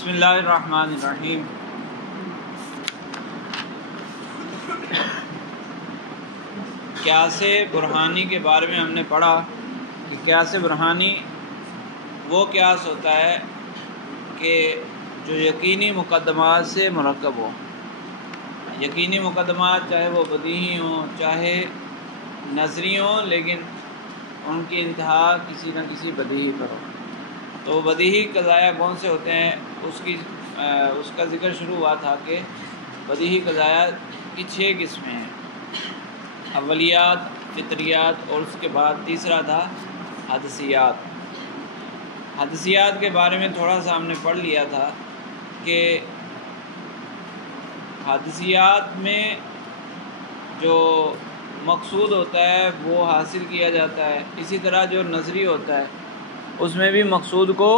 بسم اللہ الرحمن الرحیم۔ قیاس برہانی کے بارے میں ہم نے پڑھا کہ قیاس برہانی وہ قیاس ہوتا ہے کہ جو یقینی مقدمات سے مرکب ہو۔ یقینی مقدمات چاہے وہ بدیہی ہوں چاہے نظری ہوں، لیکن ان کی انتہا کسی نہ کسی بدیہی پر ہو۔ تو بدیہی قضایا کون سے ہوتے ہیں اس کا ذکر شروع ہوا تھا کہ بدیہی قضایا کی 6 قسمیں ہیں: اولیات، فطریات، اور اس کے بعد تیسرا تھا حدثیات۔ حدثیات کے بارے میں تھوڑا سا ہم نے پڑھ لیا تھا کہ حدثیات میں جو مقصود ہوتا ہے وہ حاصل کیا جاتا ہے، اسی طرح جو نظری ہوتا ہے اس میں بھی مقصود کو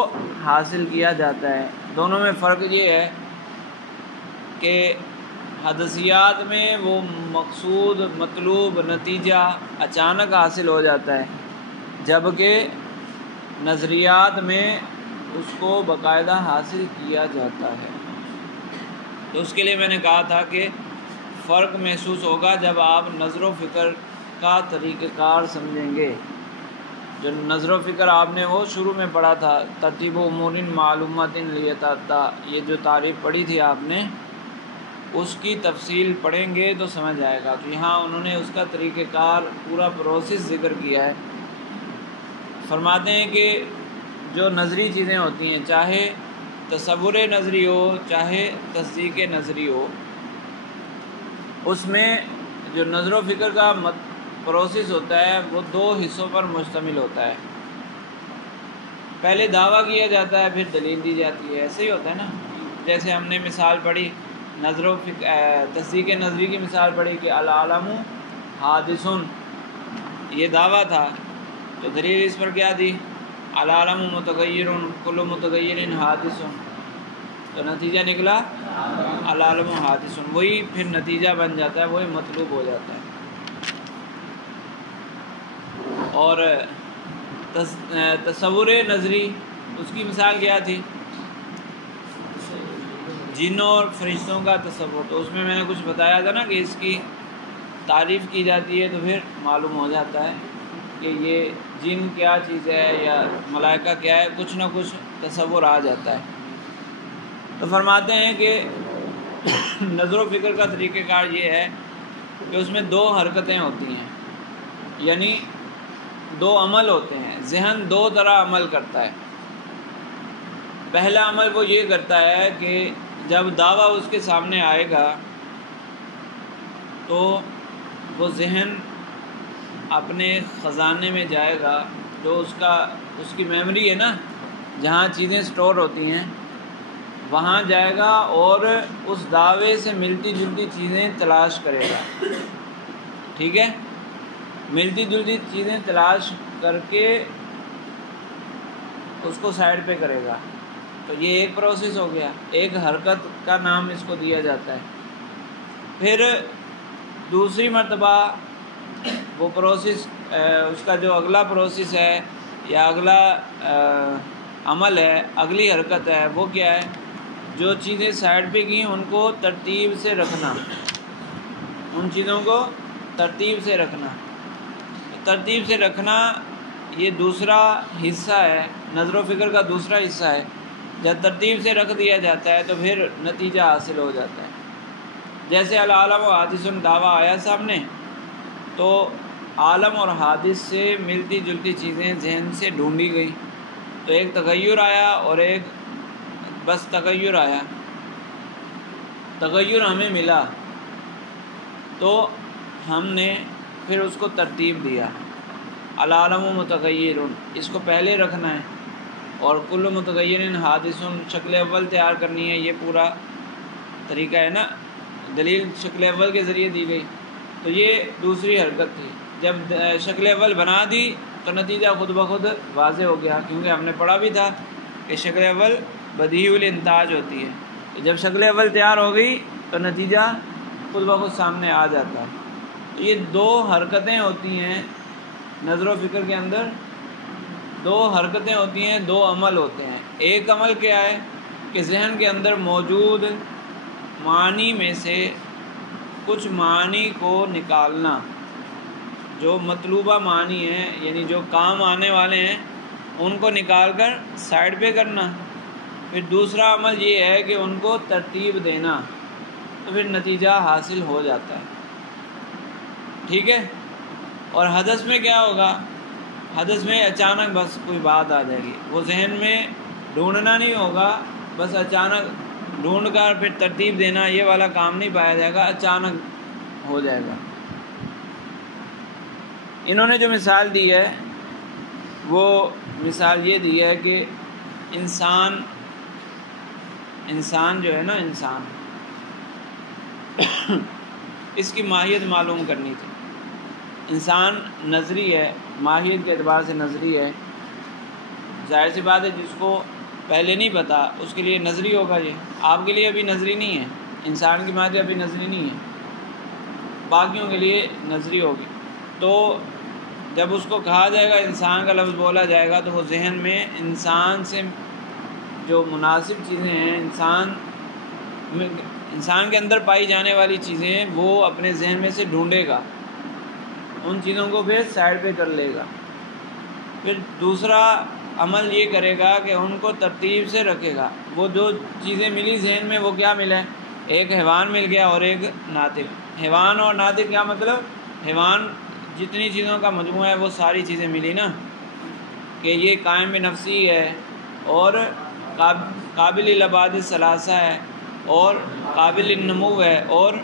حاصل کیا جاتا ہے۔ دونوں میں فرق یہ ہے کہ حدثیات میں وہ مقصود، مطلوب، نتیجہ اچانک حاصل ہو جاتا ہے، جبکہ نظریات میں اس کو باقاعدہ حاصل کیا جاتا ہے۔ تو اس کے لیے میں نے کہا تھا کہ فرق محسوس ہوگا جب آپ نظر و فکر کا طریقہ کار سمجھیں گے۔ جو نظر و فکر آپ نے وہ شروع میں پڑھا تھا، ترتیب امور معلومات لیتاتا، یہ جو تعریف پڑھی تھی آپ نے، اس کی تفصیل پڑھیں گے تو سمجھ آئے گا۔ تو یہاں انہوں نے اس کا طریقہ کار، پورا پروسیس ذکر کیا ہے۔ فرماتے ہیں کہ جو نظری چیزیں ہوتی ہیں، چاہے تصور نظری ہو چاہے تصدیق نظری ہو، اس میں جو نظر و فکر کا پروسیس ہوتا ہے وہ 2 حصوں پر مشتمل ہوتا ہے۔ پہلے دعویٰ کیا جاتا ہے، پھر دلیل دی جاتی ہے۔ ایسے ہی ہوتا ہے نا، جیسے ہم نے مثال پڑھی تصدیق نظری کی مثال پڑھی کہ العالم حادث، یہ دعویٰ تھا، تو دلیل اس پر کیا دی؟ العالم متغیر، کل متغیر حادث، تو نتیجہ نکلا العالم حادث، وہی پھر نتیجہ بن جاتا ہے، وہی مطلوب ہو جاتا ہے۔ اور تصور نظری، اس کی مثال کیا تھی؟ جنوں اور فرشتوں کا تصور۔ تو اس میں نے کچھ بتایا تھا نا کہ اس کی تعریف کی جاتی ہے تو پھر معلوم ہو جاتا ہے کہ یہ جن کیا چیز ہے یا ملائکہ کیا ہے، کچھ نہ کچھ تصور آ جاتا ہے۔ تو فرماتے ہیں کہ نظر و فکر کا طریقہ کار یہ ہے کہ اس میں 2 حرکتیں ہوتی ہیں، یعنی 2 عمل ہوتے ہیں۔ ذہن 2 طرح عمل کرتا ہے۔ پہلا عمل وہ یہ کرتا ہے کہ جب دعویٰ اس کے سامنے آئے گا تو وہ ذہن اپنے خزانے میں جائے گا، جو اس کی میموری ہے نا، جہاں چیزیں سٹور ہوتی ہیں، وہاں جائے گا اور اس دعوے سے ملتی جلتی چیزیں تلاش کرے گا۔ ٹھیک ہے، ملتی جلتی چیزیں تلاش کر کے اس کو سائڈ پہ کرے گا۔ تو یہ ایک پروسیس ہو گیا، ایک حرکت کا نام اس کو دیا جاتا ہے۔ پھر دوسری مرتبہ وہ پروسیس، اس کا جو اگلا پروسیس ہے یا اگلا عمل ہے، اگلی حرکت ہے، وہ کیا ہے؟ جو چیزیں سائڈ پہ کی ان کو ترتیب سے رکھنا، ان چیزوں کو ترتیب سے رکھنا۔ ترتیب سے رکھنا یہ دوسرا حصہ ہے، نظر و فکر کا دوسرا حصہ ہے۔ جب ترتیب سے رکھ دیا جاتا ہے تو پھر نتیجہ حاصل ہو جاتا ہے۔ جیسے العالم و حادث دعویٰ آیا سامنے، تو عالم اور حادث سے ملتی جلتی چیزیں ذہن سے ڈھونڈی گئی، تو ایک تغیر آیا اور ایک بس تغیر آیا، تغیر ہمیں ملا تو ہم نے پھر اس کو ترتیب دیا۔ العالم متغیر، اس کو پہلے رکھنا ہے، اور کل متغیر حادث، شکل اول تیار کرنی ہے۔ یہ پورا طریقہ ہے نا، دلیل شکل اول کے ذریعے دی گئی، تو یہ دوسری حرکت تھی۔ جب شکل اول بنا دی تو نتیجہ خود بخود واضح ہو گیا، کیونکہ ہم نے پڑھا بھی تھا کہ شکل اول بدیہی الانتاج ہوتی ہے۔ تو جب شکل اول تیار ہو گئی تو نتیجہ خود بخود سامنے آ جاتا ہے۔ تو یہ 2 حرکتیں ہوتی ہیں نظر و فکر کے اندر، 2 حرکتیں ہوتی ہیں، 2 عمل ہوتے ہیں۔ ایک عمل کیا ہے کہ ذہن کے اندر موجود معنی میں سے کچھ معنی کو نکالنا، جو مطلوبہ معنی ہیں یعنی جو کام آنے والے ہیں ان کو نکال کر سائڈ پہ کرنا۔ پھر دوسرا عمل یہ ہے کہ ان کو ترتیب دینا، تو پھر نتیجہ حاصل ہو جاتا ہے، ٹھیک ہے۔ اور حدث میں کیا ہوگا؟ حدث میں اچانک بس کوئی بات آ جائے گی، وہ ذہن میں ڈھونڈنا نہیں ہوگا، بس اچانک ڈھونڈ کر پھر ترتیب دینا یہ والا کام نہیں پایا جائے گا، اچانک ہو جائے گا۔ انہوں نے جو مثال دی ہے وہ مثال یہ دی ہے کہ انسان جو ہے نا، انسان اس کی ماہیت معلوم کرنی تھی۔ انسان نظری ہے، ماہیت کے اعتبار سے نظری ہے، ظاہر سی بات ہے جس کو پہلے نہیں پتا اس کے لیے نظری ہوگا۔ یہ آپ کے لیے ابھی نظری نہیں ہے، انسان کی ماہیت ابھی نظری نہیں ہے، باقیوں کے لیے نظری ہوگی۔ تو جب اس کو کہا جائے گا، انسان کا لفظ بولا جائے گا، تو وہ ذہن میں انسان سے جو مناسب چیزیں ہیں، انسان کے اندر پائی جانے والی چیزیں وہ اپنے ذہن میں سے ڈھونڈے گا، ان چیزوں کو پھر سائڈ پہ کر لے گا۔ پھر دوسرا عمل یہ کرے گا کہ ان کو ترتیب سے رکھے گا۔ وہ جو چیزیں ملی ذہن میں، وہ کیا ملا ہے؟ ایک حیوان مل گیا اور ایک ناطق۔ حیوان اور ناطق کیا مطلب؟ حیوان جتنی چیزوں کا مجموعہ ہے وہ ساری چیزیں ملی نا، کہ یہ قائم بنفسی ہے اور قابل الاباد ثلاثہ ہے اور قابل النمو ہے اور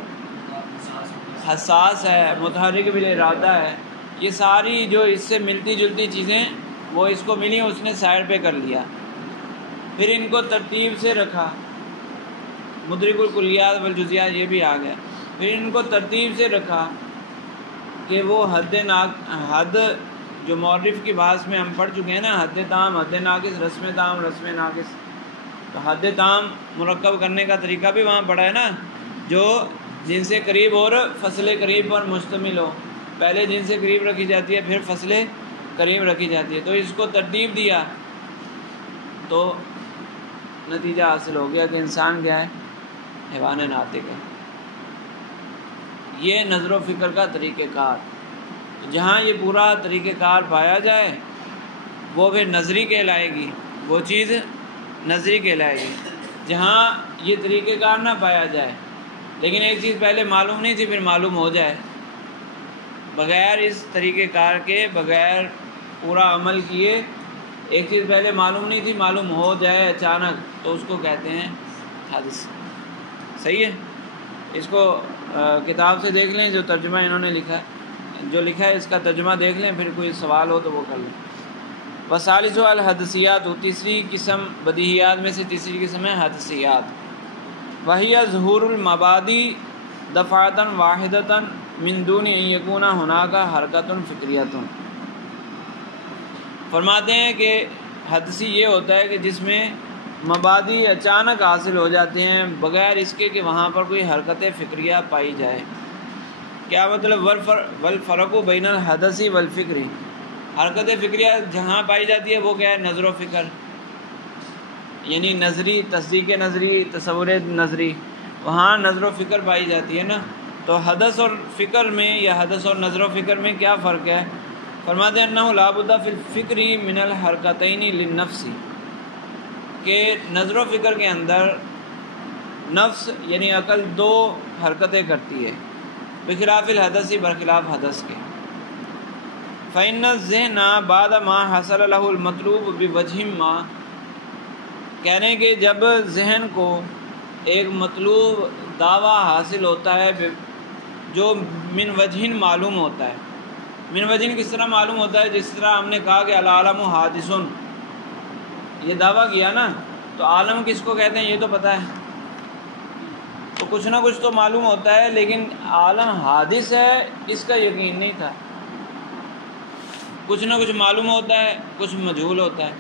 حساس ہے، متحرک بالارادہ ہے، یہ ساری جو اس سے ملتی جلتی چیزیں وہ اس کو ملی، اس نے سائڈ پہ کر لیا۔ پھر ان کو ترتیب سے رکھا، مدرک الکلیات والجزیات یہ بھی آ گیا۔ پھر ان کو ترتیب سے رکھا کہ وہ حد جو معرف کی بحث میں ہم پڑھ چکے ہیں نا، حد تام، حد ناقص، رسم تام، رسم ناقص۔ تو حد تام مرکب کرنے کا طریقہ بھی وہاں پڑھا ہے نا، جو جن سے قریب اور فصل قریب پر مشتمل ہو، پہلے جن سے قریب رکھی جاتی ہے پھر فصل قریب رکھی جاتی ہے۔ تو اس کو ترتیب دیا تو نتیجہ حاصل ہو گیا کہ انسان کیا ہے؟ حیوان ناطق ہے۔ یہ نظر و فکر کا طریقہ کار، جہاں یہ پورا طریقہ کار پایا جائے وہ پھر نظری کہلائے گی، وہ چیز نظری کہلائے گی۔ جہاں یہ طریقہ کار نہ پایا جائے لیکن ایک چیز پہلے معلوم نہیں تھی پھر معلوم ہو جائے، بغیر اس طریقہ کار کے، بغیر پورا عمل کیے ایک چیز پہلے معلوم نہیں تھی معلوم ہو جائے اچانک، تو اس کو کہتے ہیں حدث۔ صحیح ہے؟ اس کو کتاب سے دیکھ لیں جو ترجمہ انہوں نے لکھا ہے، جو لکھا ہے اس کا ترجمہ دیکھ لیں، پھر کوئی سوال ہو تو وہ کر لیں۔ وثالث الحدثیات، تیسری قسم بدیہیات میں سے تیسری قسم ہے حدثیات۔ وہی ظہور المبادی دفعۃ واحدۃ من دون ان یکون ہناک حرکۃ فکریۃ۔ فرماتے ہیں کہ حدثی یہ ہوتا ہے کہ جس میں مبادی اچانک حاصل ہو جاتے ہیں بغیر اس کے کہ وہاں پر کوئی حرکت فکریہ پائی جائے۔ کیا مطلب؟ والفرق بین الحدث والفکر، حرکت فکریہ جہاں پائی جاتی ہے وہ کیا ہے؟ نظر و فکر، یعنی نظری، تصدیق نظری، تصور نظری، وہاں نظر و فکر پائی جاتی ہے نا۔ تو حدث اور فکر میں یا حدث اور نظر و فکر میں کیا فرق ہے؟ فرماتے ہیں انہ لا بد فی الفکر من الحرکتین للنفس، کہ نظر و فکر کے اندر نفس یعنی عقل دو حرکتیں کرتی ہے، بخلاف الحدث، برخلاف حدث کے۔ فإن الذہن بعد ما حصل له المطلوب بوجہ ما، کہہ رہے ہیں کہ جب ذہن کو ایک مطلوب دعویٰ حاصل ہوتا ہے جو من وجہ معلوم ہوتا ہے۔ من وجہ کس طرح معلوم ہوتا ہے؟ جس طرح ہم نے کہا کہ العالم حادث، یہ دعویٰ کیا نا، تو عالم کس کو کہتے ہیں یہ تو پتہ ہے، تو کچھ نہ کچھ تو معلوم ہوتا ہے، لیکن عالم حادث ہے اس کا یقین نہیں تھا۔ کچھ نہ کچھ معلوم ہوتا ہے، کچھ مجہول ہوتا ہے۔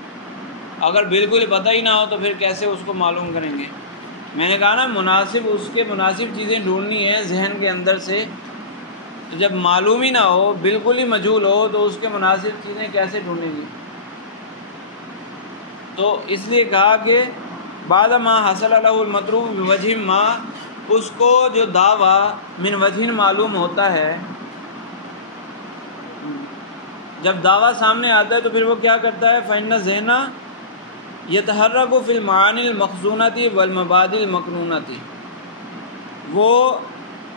اگر بالکل پتہ ہی نہ ہو تو پھر کیسے اس کو معلوم کریں گے؟ میں نے کہا نا، مناسب اس کے مناسب چیزیں ڈھونڈنی ہیں ذہن کے اندر سے، تو جب معلوم ہی نہ ہو، بالکل ہی مجہول ہو، تو اس کے مناسب چیزیں کیسے ڈھونڈیں گی؟ تو اس لیے کہا کہ بعد ما حصل له المطلوب بوجہ ما، اس کو جو دعویٰ من وجہ معلوم ہوتا ہے، جب دعویٰ سامنے آتا ہے تو پھر وہ کیا کرتا ہے؟ فإن الذہن یتحرک فی المعانی المخزونۃ والمبادئ المکنونۃ، وہ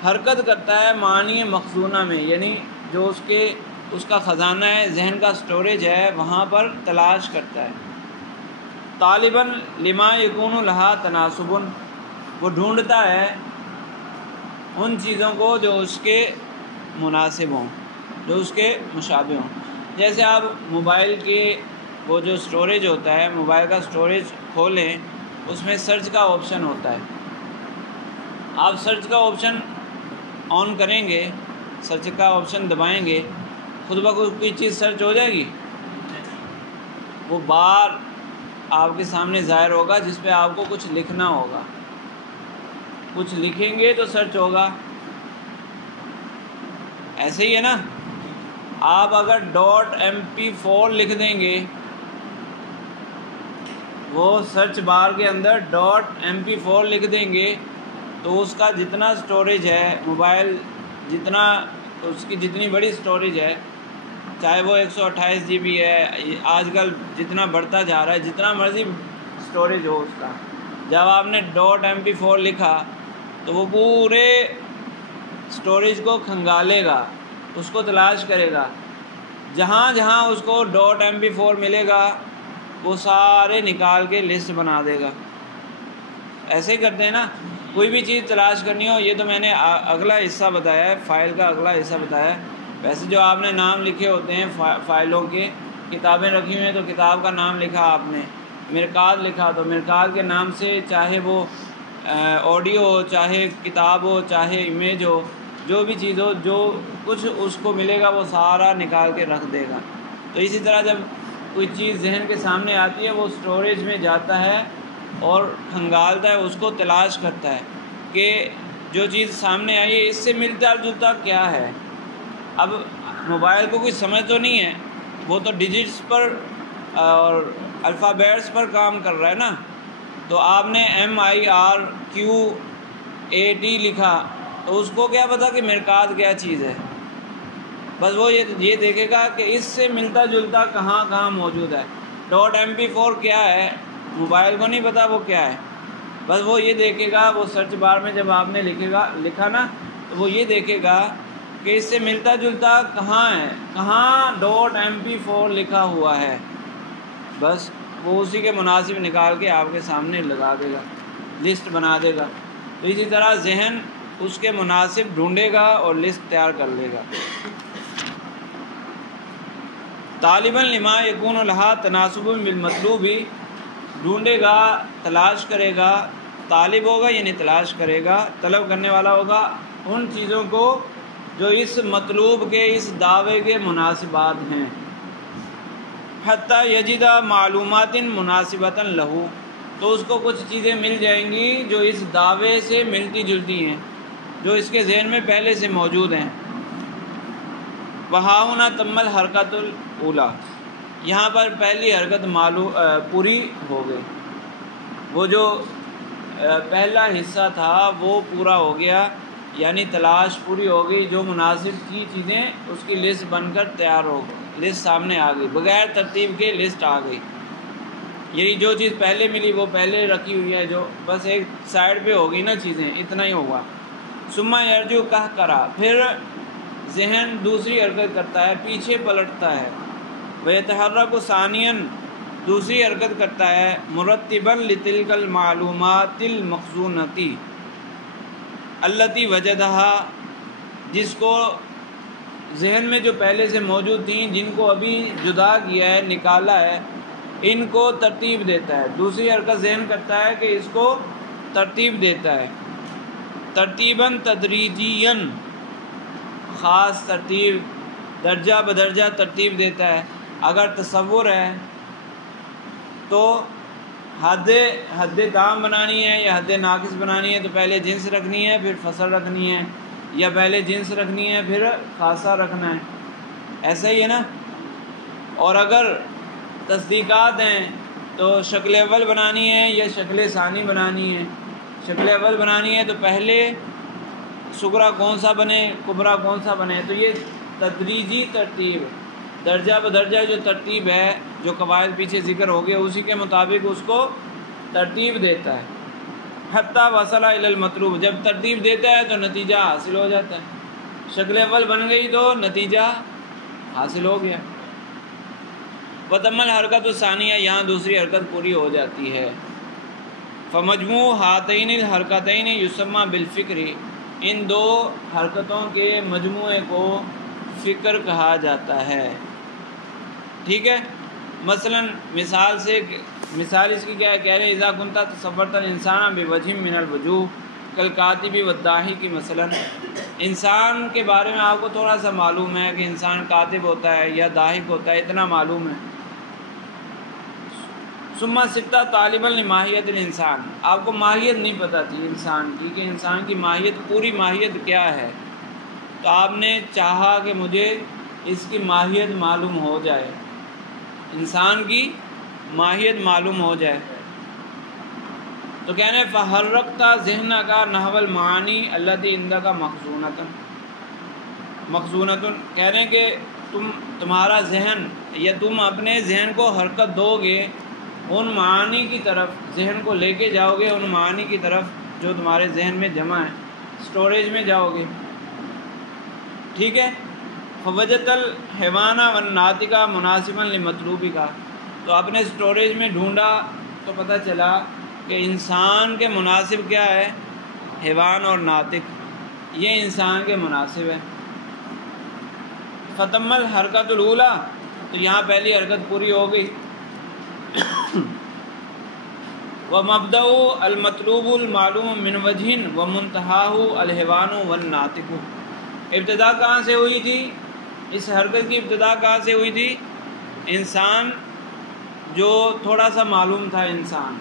حرکت کرتا ہے معانی مخزونہ میں، یعنی جو اس کا خزانہ ہے، ذہن کا سٹوریج ہے، وہاں پر تلاش کرتا ہے۔ طالباً لما یکون لہا تناسب، وہ ڈھونڈتا ہے ان چیزوں کو جو اس کے مناسب ہوں، جو اس کے مشابہ ہوں۔ جیسے آپ موبائل کے وہ جو سٹوریج ہوتا ہے، موبائل کا سٹوریج کھولیں، اس میں سرچ کا آپشن ہوتا ہے۔ آپ سرچ کا آپشن آن کریں گے، سرچ کا آپشن دبائیں گے، خود بخود کوئی چیز سرچ ہو جائے گی؟ وہ بار آپ کے سامنے ظاہر ہوگا جس پہ آپ کو کچھ لکھنا ہوگا، کچھ لکھیں گے تو سرچ ہوگا۔ ایسے ہی ہے نا، آپ اگر .mp4 لکھ دیں گے، وہ سرچ بار کے اندر .mp4 لکھ دیں گے تو اس کا جتنا سٹوریج ہے موبائل، جتنا اس کی جتنی بڑی سٹوریج ہے، چاہے وہ 128 GB ہے، آج کل جتنا بڑھتا جا رہا ہے، جتنا مرضی سٹوریج ہو اس کا، جب آپ نے .mp4 لکھا تو وہ پورے سٹوریج کو کھنگالے گا، اس کو تلاش کرے گا، جہاں جہاں اس کو .mp4 ملے گا وہ سارے نکال کے لسٹ بنا دے گا۔ ایسے ہی کرتے ہیں نا، کوئی بھی چیز تلاش کرنی ہو، یہ تو میں نے اگلا حصہ بتایا ہے، فائل کا اگلا حصہ بتایا ہے۔ ویسے جو آپ نے نام لکھے ہوتے ہیں فائلوں کے، کتابیں رکھی ہوئی ہیں تو کتاب کا نام لکھا آپ نے، مرکات لکھا تو مرکات کے نام سے، چاہے وہ آڈیو ہو، چاہے کتاب ہو، چاہے امیج ہو، جو بھی چیز ہو، جو کچھ اس کو ملے گا وہ سارا نکال کے رکھ دے گا۔ تو اسی طرح جب کوئی چیز ذہن کے سامنے آتی ہے، وہ سٹوریج میں جاتا ہے اور کھنگالتا ہے، اس کو تلاش کرتا ہے کہ جو چیز سامنے آئی ہے اس سے ملتا جلتا کیا ہے۔ اب موبائل کو کوئی سمجھ تو نہیں ہے، وہ تو ڈیجٹس پر اور الفابیٹس پر کام کر رہا ہے نا، تو آپ نے MIRQAT لکھا تو اس کو کیا پتا کہ مرکات کیا چیز ہے؟ بس وہ یہ دیکھے گا کہ اس سے ملتا جلتا کہاں کہاں موجود ہے۔ .mp4 کیا ہے موبائل کو نہیں پتا وہ کیا ہے، بس وہ یہ دیکھے گا، وہ سرچ بار میں جب آپ نے لکھا نا تو وہ یہ دیکھے گا کہ اس سے ملتا جلتا کہاں ہے، کہاں .mp4 لکھا ہوا ہے، بس وہ اسی کے مناسب نکال کے آپ کے سامنے لگا دے گا، لسٹ بنا دے گا۔ تو اسی طرح ذہن اس کے مناسب ڈھونڈے گا اور لسٹ تیار کر لے گا۔ طالباً لما یکون لہا تناسب بالمطلوب، ڈھونڈے گا، تلاش کرے گا، طالب ہوگا یعنی تلاش کرے گا، طلب کرنے والا ہوگا ان چیزوں کو جو اس مطلوب کے، اس دعوے کے مناسبات ہیں۔ حتیٰ یجد معلومات مناسبۃ لہو، تو اس کو کچھ چیزیں مل جائیں گی جو اس دعوے سے ملتی جلتی ہیں، جو اس کے ذہن میں پہلے سے موجود ہیں۔ وہاؤنا تم الحرکت الاولی، یہاں پر پہلی حرکت پوری ہو گئی، وہ جو پہلا حصہ تھا وہ پورا ہو گیا، یعنی تلاش پوری ہو گئی، جو مناسب کی چیزیں اس کی لسٹ بن کر تیار ہو گئی، لسٹ سامنے آ گئی، بغیر ترتیب کے لسٹ آ گئی، یعنی جو چیز پہلے ملی وہ پہلے رکھی ہوئی ہے، جو بس ایک سائڈ پہ ہو گئی نا چیزیں، اتنا ہی ہوگا۔ ثم یرجع قہقرا، پھر ذہن دوسری حرکت کرتا ہے، پیچھے پلٹتا ہے، ویتحرک ثانیاً، دوسری حرکت کرتا ہے، مرتبا لتلک المعلومات المخزونۃ التی وجدہا، جس کو ذہن میں جو پہلے سے موجود تھیں، جن کو ابھی جدا کیا ہے، نکالا ہے، ان کو ترتیب دیتا ہے۔ دوسری حرکت ذہن کرتا ہے کہ اس کو ترتیب دیتا ہے، ترتیباً تدریجیاً، خاص ترتیب، درجہ بدرجہ ترتیب دیتا ہے۔ اگر تصور ہے تو حد تام بنانی ہے یا حد ناقص بنانی ہے تو پہلے جنس رکھنی ہے پھر فصل رکھنی ہے، یا پہلے جنس رکھنی ہے پھر خاصہ رکھنا ہے، ایسا ہی ہے نا۔ اور اگر تصدیقات ہیں تو شکل اول بنانی ہے یا شکل ثانی بنانی ہے؟ شکل اول بنانی ہے تو پہلے صغریٰ کون سا بنے، کبریٰ کون سا بنے؟ تو یہ تدریجی ترتیب، درجہ بدرجہ جو ترتیب ہے، جو قواعد پیچھے ذکر ہو گیا اسی کے مطابق اس کو ترتیب دیتا ہے۔ حتیٰ وصل الی المطلوب، جب ترتیب دیتا ہے تو نتیجہ حاصل ہو جاتا ہے۔ شکل اول بن گئی تو نتیجہ حاصل ہو گیا۔ وتم الحرکت الثانیہ، یہاں دوسری حرکت پوری ہو جاتی ہے۔ فمجموع ہاتین الحرکتین یسمى بالفکر، ان دو حرکتوں کے مجموعے کو فکر کہا جاتا ہے۔ ٹھیک ہے، مثلا مثال اس کی کیا ہے؟ کہہ رہے اذا کنت تصورت الانسان بوجہ من الوجوہ کالکاتب والضاحک، مثلا انسان کے بارے میں آپ کو تھوڑا سا معلوم ہے کہ انسان کاتب ہوتا ہے یا ضاحک ہوتا ہے، اتنا معلوم ہے۔ ثم ستہ طالبا لماہیت الانسان، آپ کو ماہیت نہیں پتہ تھی انسان کی کہ انسان کی ماہیت، پوری ماہیت کیا ہے، تو آپ نے چاہا کہ مجھے اس کی ماہیت معلوم ہو جائے، انسان کی ماہیت معلوم ہو جائے، تو کہنے فحرکت ذہنک نحو المعانی التی عندک مخزونۃ، کہہ رہے ہیں کہ تمہارا ذہن یا تم اپنے ذہن کو حرکت دو گے ان معانی کی طرف، ذہن کو لے کے جاؤ گے ان معانی کی طرف جو تمہارے ذہن میں جمع ہے، سٹوریج میں جاؤ گے۔ ٹھیک ہے، فوجدت الحیوان والناطق مناسبا لمطلوبک، تو اپنے سٹوریج میں ڈھونڈا تو پتہ چلا کہ انسان کے مناسب کیا ہے؟ حیوان اور ناطق، یہ انسان کے مناسب ہے۔ فتم الحرکت الاولی، تو یہاں پہلی حرکت پوری ہو گئی۔ ومبدأ المطلوب المعلوم من وجہ ومنتہاہ الحیوان والناطق، ابتدا کہاں سے ہوئی تھی؟ اس حرکت کی ابتدا کہاں سے ہوئی تھی؟ انسان جو تھوڑا سا معلوم تھا، انسان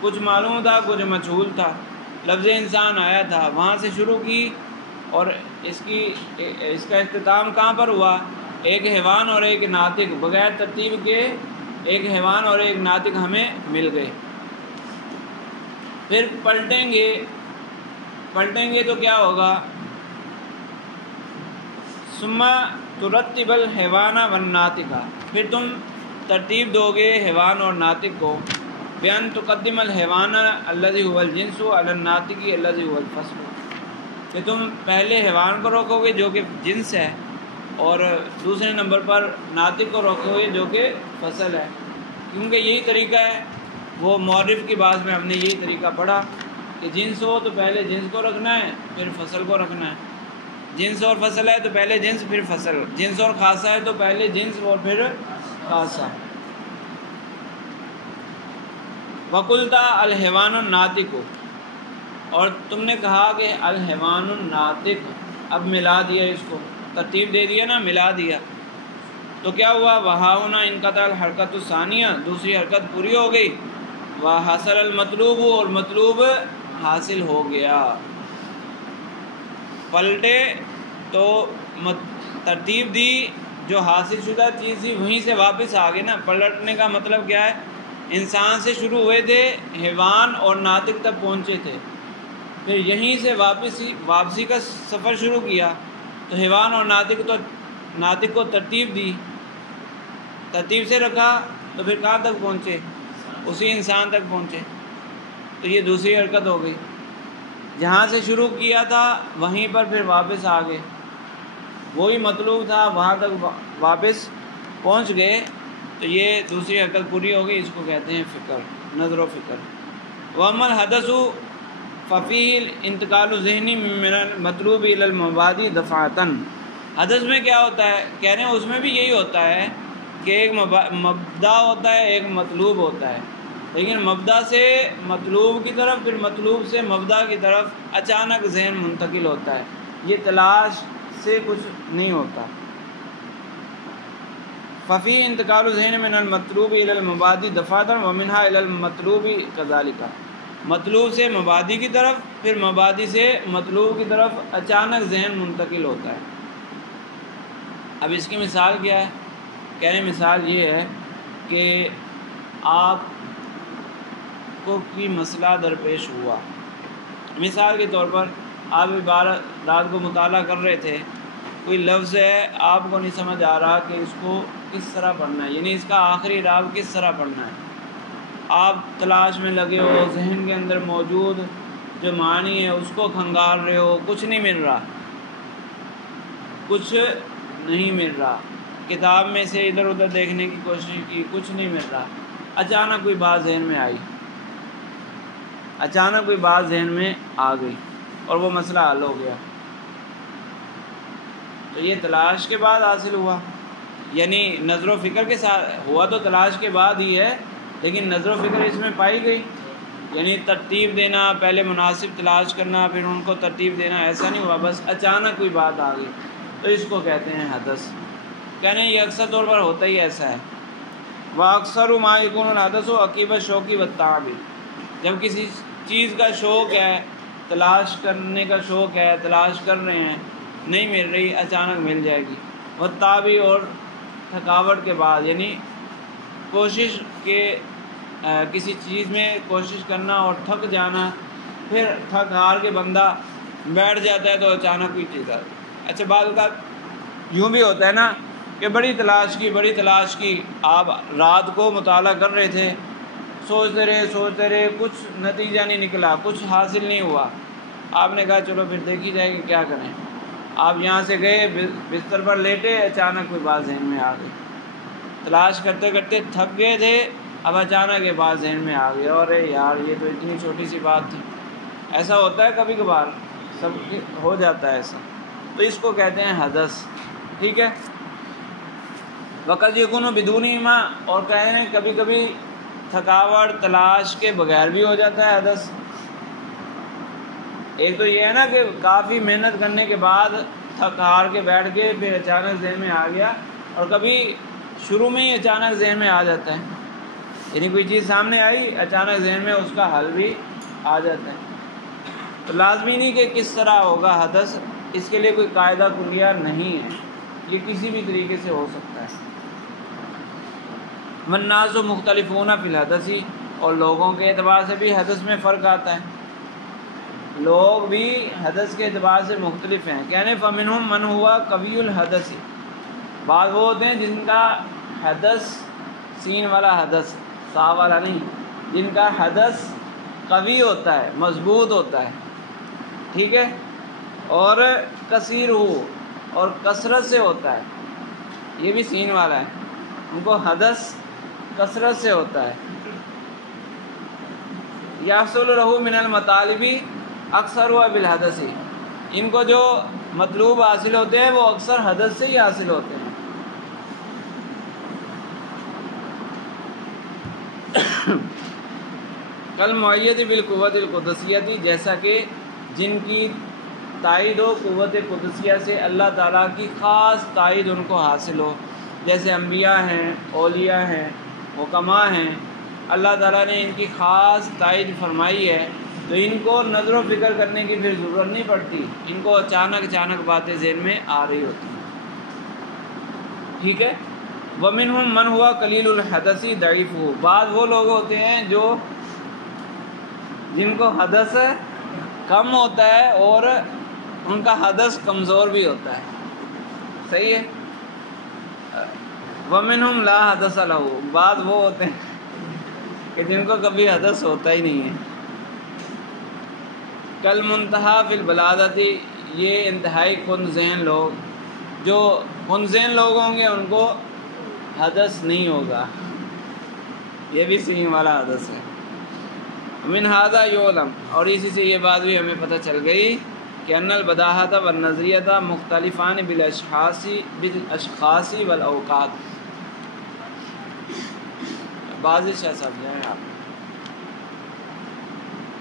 کچھ معلوم تھا کچھ مجہول تھا، لفظ انسان آیا تھا، وہاں سے شروع کی، اور اس کا اختتام کہاں پر ہوا؟ ایک حیوان اور ایک ناطق، بغیر ترتیب کے ایک حیوان اور ایک ناطق ہمیں مل گئے۔ پھر پلٹیں گے تو کیا ہوگا؟ ثم ترتب الحیوان والناطق، پھر تم ترتیب دو گے حیوان اور ناطق کو، بأن تقدم الحیوان الذی هو الجنس علی الناطق الذی هو الفصل، کہ تم پہلے حیوان کو رکھو گے جو کہ جنس ہے، اور دوسرے نمبر پر ناطق کو رکھو گے جو کہ فصل ہے، کیونکہ یہی طریقہ ہے، وہ معرف کی بات میں ہم نے یہی طریقہ پڑھا کہ جنس ہو تو پہلے جنس کو رکھنا ہے پھر فصل کو رکھنا ہے، جنس اور فصل ہے تو پہلے جنس پھر فصل، جنس اور خاصہ ہے تو پہلے جنس اور پھر خاصہ۔ وقلت الحیوان الناطق، اور تم نے کہا کہ الحیوان الناطق، اب ملا دیا، اس کو ترتیب دے دیا نا، ملا دیا، تو کیا ہوا؟ وہاؤنا انقطع الحرکت الثانیہ، دوسری حرکت پوری ہو گئی، وحاصل المطلوب، اور مطلوب حاصل ہو گیا۔ پلٹے تو ترتیب دی، جو حاصل شدہ چیز تھی وہیں سے واپس آ گئے نا۔ پلٹنے کا مطلب کیا ہے؟ انسان سے شروع ہوئے تھے، حیوان اور ناطق تک پہنچے تھے، پھر یہیں سے واپسی کا سفر شروع کیا، تو حیوان اور ناطق کو ترتیب دی، ترتیب سے رکھا، تو پھر کہاں تک پہنچے؟ اسی انسان تک پہنچے، تو یہ دوسری حرکت ہو گئی۔ جہاں سے شروع کیا تھا وہیں پر پھر واپس آ گئے، وہی مطلوب تھا وہاں تک واپس پہنچ گئے، تو یہ دوسری حرکت پوری ہو گئی، اس کو کہتے ہیں فکر، نظر و فکر۔ وَأَمَّا الْحَدَثُ فَفِيهِ انتقال ذہنی من المطلوب الی المبادی دفعتاً، حدث میں کیا ہوتا ہے؟ کہہ رہے ہیں اس میں بھی یہی ہوتا ہے کہ ایک مبدا ہوتا ہے ایک مطلوب ہوتا ہے، لیکن مبدا سے مطلوب کی طرف، پھر مطلوب سے مبدا کی طرف اچانک ذہن منتقل ہوتا ہے، یہ تلاش سے کچھ نہیں ہوتا۔ ففی انتقال ذہن من المطلوب الی المبادی دفعتاً ومنہا الی المطلوب کذالک، مطلوب سے مبادی کی طرف، پھر مبادی سے مطلوب کی طرف اچانک ذہن منتقل ہوتا ہے۔ اب اس کی مثال کیا ہے؟ کہہ رہے مثال یہ ہے کہ آپ کو کوئی مسئلہ درپیش ہوا، مثال کے طور پر آپ عبارت رات کو مطالعہ کر رہے تھے، کوئی لفظ ہے آپ کو نہیں سمجھ آ رہا کہ اس کو کس طرح پڑھنا ہے، یعنی اس کا آخری اعراب کس طرح پڑھنا ہے، آپ تلاش میں لگے ہو، ذہن کے اندر موجود جو معنی ہے اس کو کھنگال رہے ہو، کچھ نہیں مل رہا، کچھ نہیں مل رہا، کتاب میں سے ادھر ادھر دیکھنے کی کوشش کی، کچھ نہیں مل رہا، اچانک کوئی بات ذہن میں آئی، اچانک کوئی بات ذہن میں آ گئی اور وہ مسئلہ حل ہو گیا، تو یہ تلاش کے بعد حاصل ہوا، یعنی نظر و فکر کے ساتھ ہوا تو تلاش کے بعد ہی ہے، لیکن نظر و فکر اس میں پائی گئی، یعنی ترتیب دینا، پہلے مناسب تلاش کرنا پھر ان کو ترتیب دینا، ایسا نہیں ہوا بس اچانک کوئی بات آ گئی، تو اس کو کہتے ہیں حدث۔ کہنے یہ اکثر طور پر ہوتا ہی ایسا ہے۔ وَأَكْثَرُ مَا يَكُونُ الْحَدَثُ عَقِبَ الشَّوْقِ وَالتَّعَبِ، جب کسی چیز کا شوق ہے، تلاش کرنے کا شوق ہے، تلاش کر رہے ہیں، نہیں مل رہی، اچانک مل جائے گی، والتعب، اور تھکاوٹ کے بعد، یعنی کوشش کے کسی چیز میں کوشش کرنا اور تھک جانا، پھر تھک ہار کے بندہ بیٹھ جاتا ہے تو اچانک کوئی چیز آتی ہے۔ اچھا بعض اوقات یوں بھی ہوتا ہے نا کہ بڑی تلاش کی، آپ رات کو مطالعہ کر رہے تھے، سوچتے رہے، کچھ نتیجہ نہیں نکلا، کچھ حاصل نہیں ہوا، آپ نے کہا چلو پھر دیکھی جائے گی کیا کریں، آپ یہاں سے گئے بستر پر لیٹے، اچانک کوئی بات ذہن میں آ گئی، تلاش کرتے کرتے تھک گئے تھے، اب اچانک یہ بات ذہن میں آ گئی، اور یار یہ تو اتنی چھوٹی سی بات تھی، ایسا ہوتا ہے کبھی کبھار، سب ہو جاتا ہے ایسا، تو اس کو کہتے ہیں حدث، ٹھیک ہے۔ وقت یکون بدون ما، اور کہتے ہیں کبھی کبھی تھکاوٹ تلاش کے بغیر بھی ہو جاتا ہے حدث۔ ایک تو یہ ہے نا کہ کافی محنت کرنے کے بعد تھک ہار کے بیٹھ گئے، پھر اچانک ذہن میں آ گیا، اور کبھی شروع میں ہی اچانک ذہن میں آ جاتا ہے، یعنی کوئی چیز سامنے آئی، اچانک ذہن میں اس کا حل بھی آ جاتا ہے، تو لازمی نہیں کہ کس طرح ہوگا حدث، اس کے لیے کوئی قاعدہ کلیہ نہیں ہے، یہ کسی بھی طریقے سے ہو سکتا ہے۔ والناس مختلفون فی الحدث، اور لوگوں کے اعتبار سے بھی حدث میں فرق آتا ہے، لوگ بھی حدث کے اعتبار سے مختلف ہیں، کہنے فمنہم من ہوا قوی الحدث، بعض وہ ہوتے ہیں جن کا حدث، سین والا حدث، سا والا نہیں، جن کا حدث قوی ہوتا ہے، مضبوط ہوتا ہے، ٹھیک ہے، اور کثیر ہو، اور کثرت سے ہوتا ہے، یہ بھی سین والا ہے، ان کو حدث کثرت سے ہوتا ہے۔ یحصل له من المطالب اکثر و بالحدث، ان کو جو مطلوب حاصل ہوتے ہیں وہ اکثر حدث سے ہی حاصل ہوتے ہیں۔ کل معید بالقوت القدسیہ، جیسا کہ جن کی تائید و قوت قدسیہ سے اللہ تعالیٰ کی خاص تائید ان کو حاصل ہو، جیسے انبیاء ہیں، اولیاء ہیں، حکماء ہیں، اللہ تعالیٰ نے ان کی خاص تائید فرمائی ہے، تو ان کو نظر و فکر کرنے کی پھر ضرورت نہیں پڑتی، ان کو اچانک باتیں ذہن میں آ رہی ہوتی ہیں، ٹھیک ہے۔ وَمِنْهُمْ مَنْ هُوَ قَلِيلُ الْحَدَثِ ضَعِيفُ، بعض وہ لوگ ہوتے ہیں جو جن کو حدث کم ہوتا ہے اور ان کا حدث کمزور بھی ہوتا ہے، صحیح ہے۔ وَمِنْهُمْ لَا حَدَثَ لَهُ، بعض وہ ہوتے ہیں کہ جن کو کبھی حدث ہوتا ہی نہیں ہے۔ کل منتہا فی البلادت، یہ انتہائی کن ذہن لوگ، جو کن ذہن لوگ ہوں گے ان کو حدث نہیں ہوگا، یہ بھی سین والا حدث ہے۔ من ھذا یعلم، اور اسی سے یہ بات بھی ہمیں پتہ چل گئی کہ ان البداہۃ والنظریۃ مختلفان بالاشخاص والاوقات۔ بعض شاہ صاحب جائیں آپ،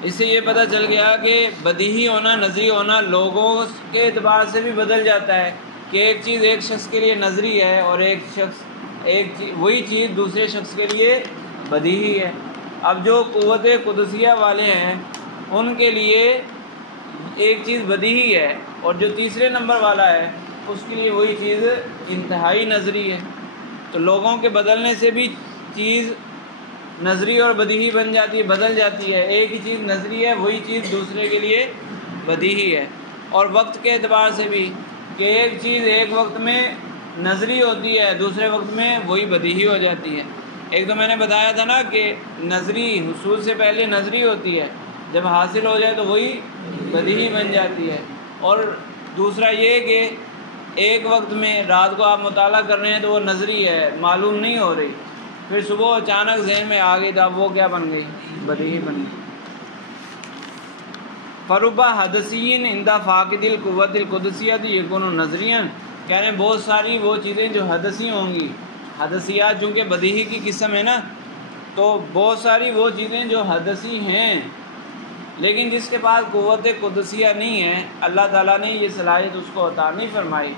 اس سے یہ پتہ چل گیا کہ بدیہی ہونا، نظری ہونا لوگوں کے اعتبار سے بھی بدل جاتا ہے، کہ ایک چیز ایک شخص کے لیے نظری ہے اور وہی چیز دوسرے شخص کے لیے بدیہی ہے۔ اب جو قوت قدسیہ والے ہیں ان کے لیے ایک چیز بدیہی ہے، اور جو تیسرے نمبر والا ہے اس کے لیے وہی چیز انتہائی نظری ہے، تو لوگوں کے بدلنے سے بھی چیز نظری اور بدیہی بن جاتی ہے، بدل جاتی ہے. ایک ہی چیز نظری ہے، وہی چیز دوسرے کے لیے بدیہی ہے. اور وقت کے اعتبار سے بھی کہ ایک چیز ایک وقت میں نظری ہوتی ہے، دوسرے وقت میں وہی بدیہی ہو جاتی ہے. ایک تو میں نے بتایا تھا نا کہ نظری حصول سے پہلے نظری ہوتی ہے، جب حاصل ہو جائے تو وہی بدیہی بن جاتی ہے. اور دوسرا یہ کہ ایک وقت میں رات کو آپ مطالعہ کر رہے ہیں تو وہ نظری ہے، معلوم نہیں ہو رہی، پھر صبح اچانک ذہن میں آ گئی تو اب وہ کیا بن گئی؟ بدیہی بن گئی. فربا حدثین عند فاقد القوت القدسیت یکون نظریا، کہہ رہے ہیں بہت ساری وہ چیزیں جو حدثی ہوں گی، حدثیات چونکہ بدیہی کی قسم ہے نا، تو بہت ساری وہ چیزیں جو حدثی ہیں لیکن جس کے پاس قوت قدسیہ نہیں ہے، اللہ تعالیٰ نے یہ صلاحیت اس کو عطا نہیں فرمائی،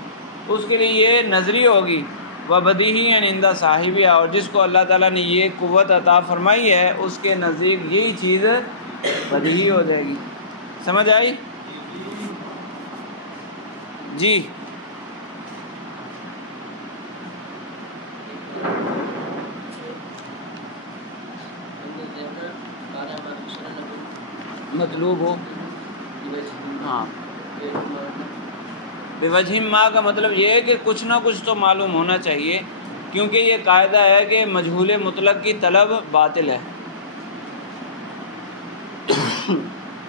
اس کے لیے یہ نظری ہوگی. و بدیہی عند صاحبہ، اور جس کو اللہ تعالیٰ نے یہ قوت عطا فرمائی ہے اس کے نزدیک یہی چیز بدیہی ہو جائے گی. سمجھ آئی؟ جی مطلوب ہو، ہاں. بوجہ ما کا مطلب یہ ہے کہ کچھ نہ کچھ تو معلوم ہونا چاہیے، کیونکہ یہ قاعدہ ہے کہ مجہول مطلق کی طلب باطل ہے.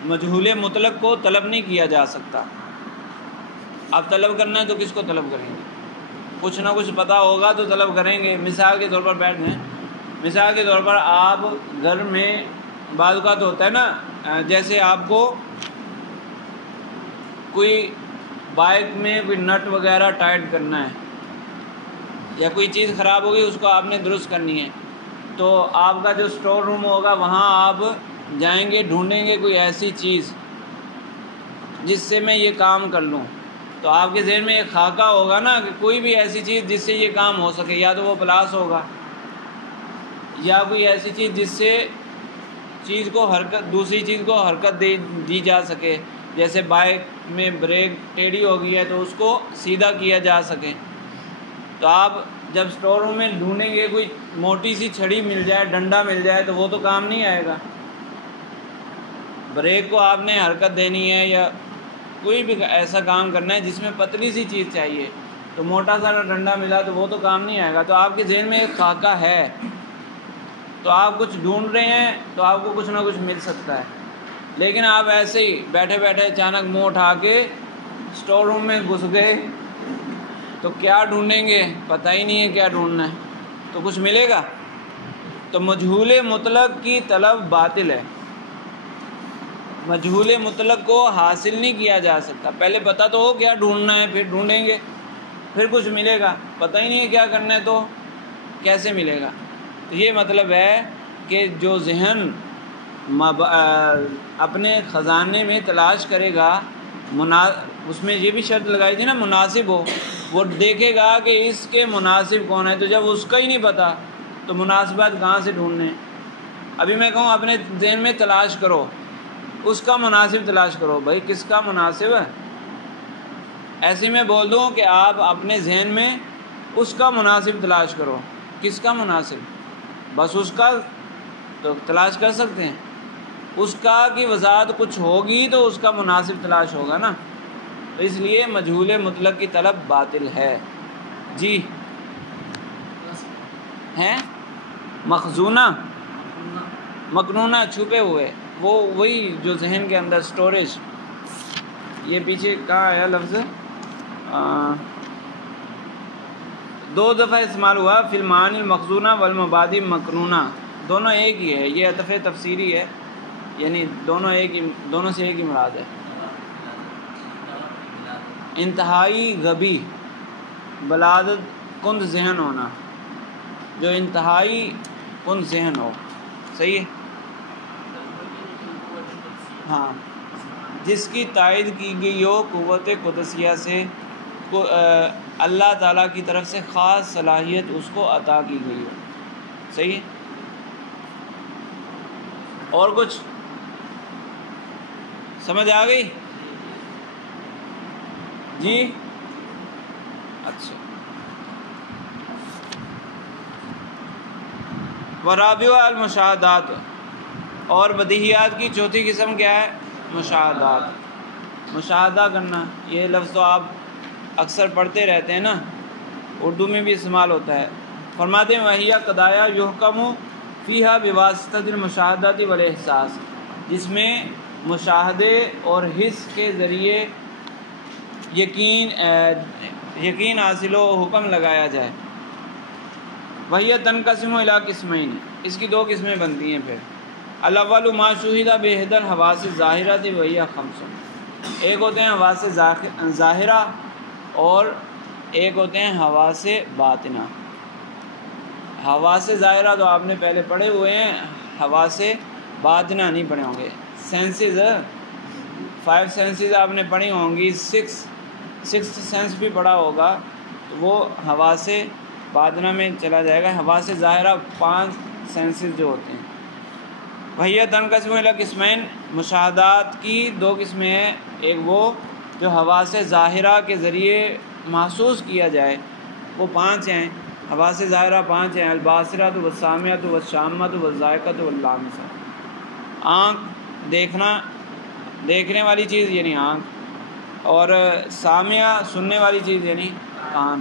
مجہول مطلق کو طلب نہیں کیا جا سکتا. اب طلب کرنا ہے تو کس کو طلب کریں گے؟ کچھ نہ کچھ پتہ ہوگا تو طلب کریں گے. مثال کے طور پر بیٹھ جائیں، مثال کے طور پر آپ گھر میں بعض اوقات ہوتا ہے نا، جیسے آپ کو کوئی بائک میں کوئی نٹ وغیرہ ٹائٹ کرنا ہے یا کوئی چیز خراب ہوگی اس کو آپ نے درست کرنی ہے، تو آپ کا جو اسٹور روم ہوگا وہاں آپ جائیں گے، ڈھونڈیں گے کوئی ایسی چیز جس سے میں یہ کام کر لوں. تو آپ کے ذہن میں ایک خاکہ ہوگا نا کہ کوئی بھی ایسی چیز جس سے یہ کام ہو سکے، یا تو وہ پلاس ہوگا یا کوئی ایسی چیز جس سے چیز کو حرکت، دوسری چیز کو حرکت دی جا سکے. جیسے بائک میں بریک ٹیڑھی ہو گئی ہے تو اس کو سیدھا کیا جا سکے. تو آپ جب اسٹور روم میں ڈھونڈیں گے کوئی موٹی سی چھڑی مل جائے، ڈنڈا مل جائے تو وہ تو کام نہیں آئے گا. بریک کو آپ نے حرکت دینی ہے یا کوئی بھی ایسا کام کرنا ہے جس میں پتلی سی چیز چاہیے، تو موٹا سا ڈنڈا ملا تو وہ تو کام نہیں آئے گا. تو آپ کے ذہن میں ایک خاکہ ہے، تو آپ کچھ ڈھونڈ رہے ہیں تو آپ کو کچھ نہ کچھ مل سکتا ہے، لیکن آپ ایسے ہی بیٹھے بیٹھے اچانک منہ اٹھا کے اسٹور روم میں گھس گئے تو کیا ڈھونڈیں گے؟ پتہ ہی نہیں ہے کیا ڈھونڈنا ہے، تو کچھ ملے گا؟ تو مجہول مطلق کی طلب باطل ہے. مجہول مطلق کو حاصل نہیں کیا جا سکتا. پہلے پتہ تو ہو کیا ڈھونڈنا ہے، پھر ڈھونڈیں گے، پھر کچھ ملے گا. پتہ ہی نہیں ہے کیا کرنا ہے تو کیسے ملے گا؟ تو یہ مطلب ہے کہ جو ذہن اپنے خزانے میں تلاش کرے گا، اس میں یہ بھی شرط لگائی تھی نا مناسب ہو، وہ دیکھے گا کہ اس کے مناسب کون ہے. تو جب اس کا ہی نہیں پتہ تو مناسبات کہاں سے ڈھونڈنے؟ ابھی میں کہوں اپنے ذہن میں تلاش کرو، اس کا مناسب تلاش کرو. بھائی کس کا مناسب ہے؟ ایسے میں بول دوں کہ آپ اپنے ذہن میں اس کا مناسب تلاش کرو. کس کا مناسب؟ بس اس کا تو تلاش کر سکتے ہیں. اس کا کی وضاحت کچھ ہوگی تو اس کا مناسب تلاش ہوگا نا. تو اس لیے مجہول مطلق کی طلب باطل ہے. جی ہیں مخزونہ، مکنونہ، چھپے ہوئے، وہ وہی جو ذہن کے اندر سٹوریج. یہ پیچھے کہاں آیا لفظ؟ دو دفعہ استعمال ہوا، فی المعانی المخزونہ والمبادی مکنونہ، دونوں ایک ہی ہے. یہ عطف تفسیری ہے، یعنی دونوں سے ایک ہی مراد ہے. انتہائی غبی، بلادت کند ذہن ہونا، جو انتہائی کند ذہن ہو. صحیح ہے؟ ہاں، جس کی تائید کی گئی ہو قوت قدسیہ سے، اللہ تعالیٰ کی طرف سے خاص صلاحیت اس کو عطا کی گئی ہو. صحیح ہے؟ اور کچھ سمجھ آ گئی؟ جی اچھا. ورابع المشاہدات، اور بدیہیات کی چوتھی قسم کیا ہے؟ مشاہدات، مشاہدہ کرنا۔ یہ لفظ تو آپ اکثر پڑھتے رہتے ہیں نا، اردو میں بھی استعمال ہوتا ہے۔ فرماتے ہیں وَهِيَ قَضَايَا يُحْكَمُ فِيهَا بِوَاسِطَةِ الْمُشَاهَدَةِ وَالْإِحْسَاسِ، جس میں مشاہدے اور حس کے ذریعے یقین حاصل و حکم لگایا جائے۔ وَهِيَ تَنْقَسِمُ إِلَىٰ قِسْمَيْنِ، اس کی دو قسمیں بنتی ہیں پھر۔ الأول ما شُهِدَ بِإِحْدَى الْحَوَاسِ الظَّاهِرَةِ وَهِيَ خَمْسٌ، ایک ہوتے ہیں حواس ظاہرہ اور ایک ہوتے ہیں حواس باطنہ۔ حواس ظاہرہ تو آپ نے پہلے پڑھے ہوئے ہیں، حواس باطنہ نہیں پڑھے ہوں گے۔ سینسز 5 سینسز آپ نے پڑھی ہوں گی، 6th سینس بھی پڑھا ہوگا، تو وہ حواس باطنہ میں چلا جائے گا۔ حواس ظاہرہ 5 سینسز جو ہوتے ہیں۔ وَهِيَ تَنْقَسِمُ إِلَىٰ قِسْمَيْنِ، مشاہدات کی دو قسمیں ہیں، ایک وہ جو حواس ظاہرہ کے ذریعے محسوس کیا جائے، وہ 5 ہیں، حواس ظاہرہ 5 ہیں، الباصرۃ والسامعۃ والشامۃ والذائقۃ واللامسۃ۔ آنکھ دیکھنے والی چیز یعنی آنکھ، اور سامعہ سننے والی چیز یعنی کان،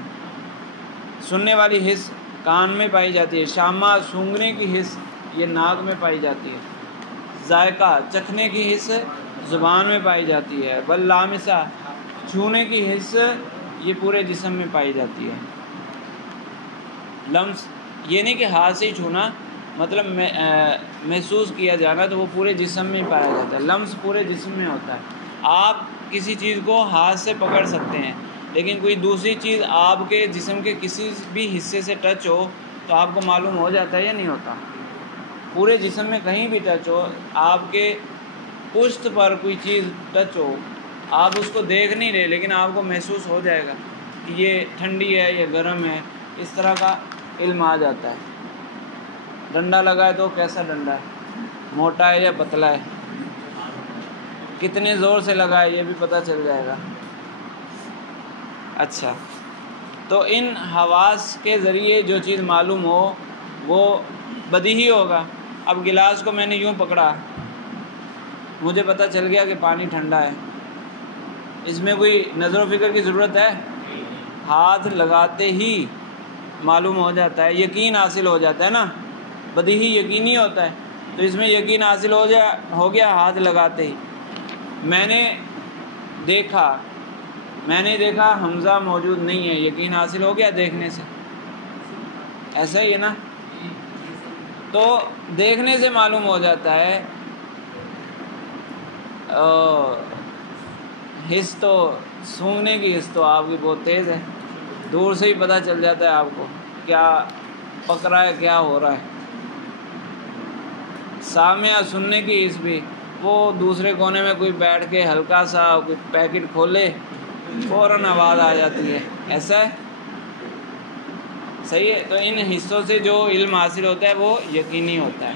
سننے والی حس کان میں پائی جاتی ہے۔ شامہ سونگھنے کی حس یہ ناک میں پائی جاتی ہے۔ ذائقہ چکھنے کی حس زبان میں پائی جاتی ہے۔ واللامسہ چھونے کی حس یہ پورے جسم میں پائی جاتی ہے۔ لمس یہ نہیں کہ ہاتھ سے ہی چھونا، مطلب محسوس کیا جانا، تو وہ پورے جسم میں پایا جاتا ہے۔ لمس پورے جسم میں ہوتا ہے۔ آپ کسی چیز کو ہاتھ سے پکڑ سکتے ہیں، لیکن کوئی دوسری چیز آپ کے جسم کے کسی بھی حصے سے ٹچ ہو تو آپ کو معلوم ہو جاتا ہے یا نہیں ہوتا؟ پورے جسم میں کہیں بھی ٹچ ہو، آپ کے پشت پر کوئی چیز ٹچ ہو، آپ اس کو دیکھ نہیں رہے لیکن آپ کو محسوس ہو جائے گا کہ یہ ٹھنڈی ہے یا گرم ہے، اس طرح کا علم آ جاتا ہے۔ ڈنڈا لگا ہے تو کیسا ڈنڈا ہے، موٹا ہے یا پتلا ہے، کتنے زور سے لگا ہے یہ بھی پتہ چل جائے گا۔ اچھا، تو ان حواس کے ذریعے جو چیز معلوم ہو وہ بدیہی ہوگا۔ اب گلاس کو میں نے یوں پکڑا، مجھے پتہ چل گیا کہ پانی ٹھنڈا ہے، اس میں کوئی نظر و فکر کی ضرورت ہے؟ ہاتھ لگاتے ہی معلوم ہو جاتا ہے، یقین حاصل ہو جاتا ہے نا، بدیہی یقینی ہوتا ہے، تو اس میں یقین حاصل ہو گیا ہاتھ لگاتے ہی۔ میں نے دیکھا حمزہ موجود نہیں ہے، یقین حاصل ہو گیا دیکھنے سے، ایسا ہی ہے نا؟ تو دیکھنے سے معلوم ہو جاتا ہے، حس تو سونگھنے کی حس تو آپ کی بہت تیز ہے، دور سے ہی پتہ چل جاتا ہے آپ کو کیا پک رہا ہے کیا ہو رہا ہے۔ سامعہ سننے کی حس بھی، وہ دوسرے کونے میں کوئی بیٹھ کے ہلکا سا کوئی پیکٹ کھولے فوراً آواز آ جاتی ہے، ایسا ہے؟ صحیح ہے، تو ان حصوں سے جو علم حاصل ہوتا ہے وہ یقینی ہوتا ہے۔